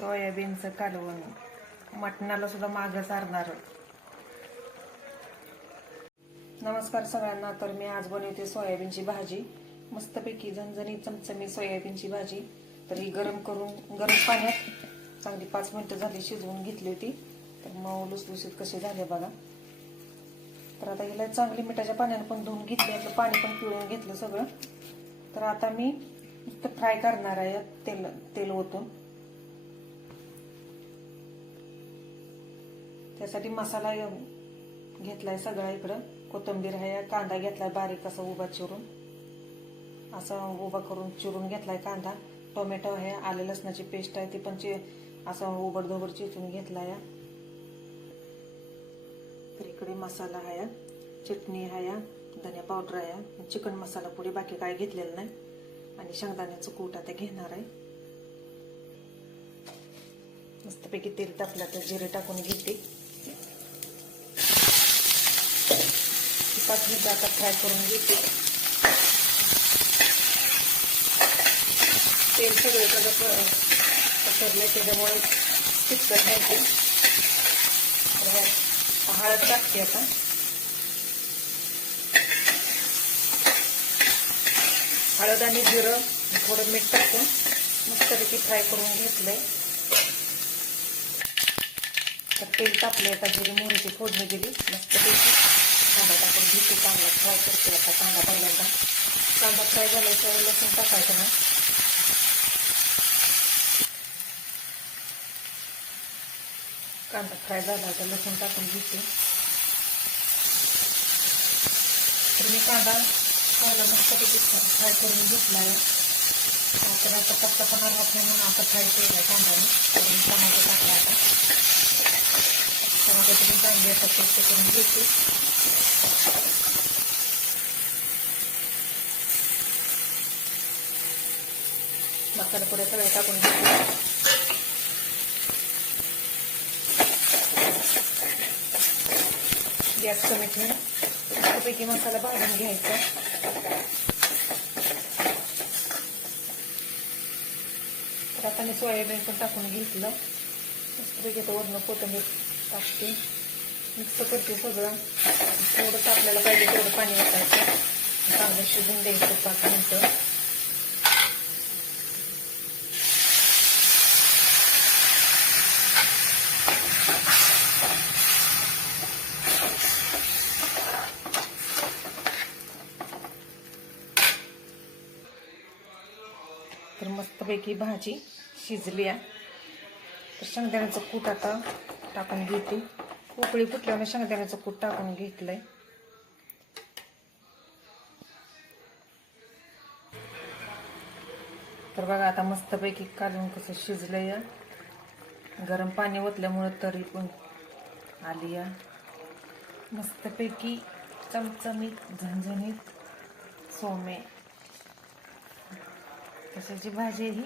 सोयाबीनचं कालवण. मटणाला सुद्धा मागं सारणार. नमस्कार सगळ्यांना. तर मी आज बनवते सोयाबीनची भाजी. मस्तपैकी झणझणी चमचमी सोयाबीनची भाजी. तर ही गरम करून गरम पाण्यात चांगली पाच मिनिटं झाली शिजवून घेतली होती. तर मग लुसलुसीत कसे झाले बघा. तर आता हिला चांगली मिठाच्या पाण्याने पण धुवून घेतली यातलं पाणी पण पिळून घेतलं सगळं. तर आता मी नुसतं फ्राय करणार आहे तेल तेल ओतून. त्यासाठी मसाला घेतलाय सगळा इकडं. कोथिंबीर आहे कांदा घेतलाय बारीक असा उभा चिरून. असा उभा करून चिरून घेतलाय कांदा. टोमॅटो आहे आले लसणाची पेस्ट आहे ती पण चे असं उबड धोबड चिचून घेतलाय. तर इकडे मसाला आहे चटणी आहे धनिया पावडर आहे चिकन मसाला पुढे बाकी काय घेतलेलं नाही. आणि शेंगदाण्याचं कूट आता घेणार आहे. मस्तपैकी तेल टाकलं तर जिरे टाकून घेते. पाच मिनिटं आता फ्राय करून घेते. तेल सगळं सगळं पसरलं त्याच्यामुळे तिखट घ्यायचे हळद टाकते आता. हळद आणि जिरं थोडं मीठ टाकून मस्तपैकी फ्राय करून घेतलंय. तर तेल तापले आता जिरी मोहरीची फोडणी दिली मस्तपैकी. कांदा टाकून घेते चांगला फ्राय करते आता कांदा पहिल्यांदा कांदा फ्राय झाल्याच्या लसूण टाकायचं ना कांदा फ्राय झाला आता लसूण टाकून घेते तर मी कांदा पहिला मस्तपैकी फ्राय करून घेतला आहे तर आता कच्चा पण राहत नाही म्हणून आता फ्राय केला कांदाने कांद्याने टमाटो टाकला आता टमाटो तुम्ही चांगली आता करून घेते. मसाला पुढे वेळ टाकून गॅस कमी ठेवून मस्तपैकी मसाला भाजून घ्यायचा. तर आता मी सोयाबीन पण टाकून घेतलं. मस्तपैकी तो वरण कोथिंबीर टाकते. मिक्स करते सगळं. थोडंसं आपल्याला पाहिजे तेवढं पाणी वाटायचं चांगलं शिजून द्यायचं पाच मिनटं. तर मस्तपैकी भाजी शिजली आहे. तर शेंगदाण्याचं कूट आता टाकून घेते. उकळी फुटल्याने शेंगदाण्याचं कूट टाकून घेतलंय. तर बघा आता मस्तपैकी कालून कसं शिजलंय. या गरम पाणी ओतल्यामुळं तरी पण आली या मस्तपैकी चमचमीत झणझणीत सोमे. तशाची भाजी ही?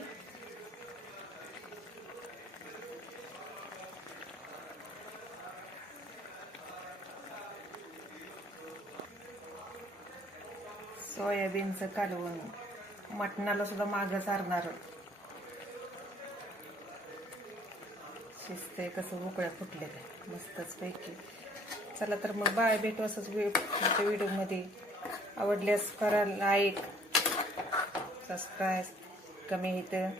सोयाबीनचं कालवण. मटणाला सुद्धा मागं सारणार शिजतंय कसं उकळ्या फुटले मस्तच पैकी. चला तर मग बाय भेटू असंच पुढच्या व्हिडिओमध्ये. आवडल्यास करा लाईक सबस्क्राईब कमी इथं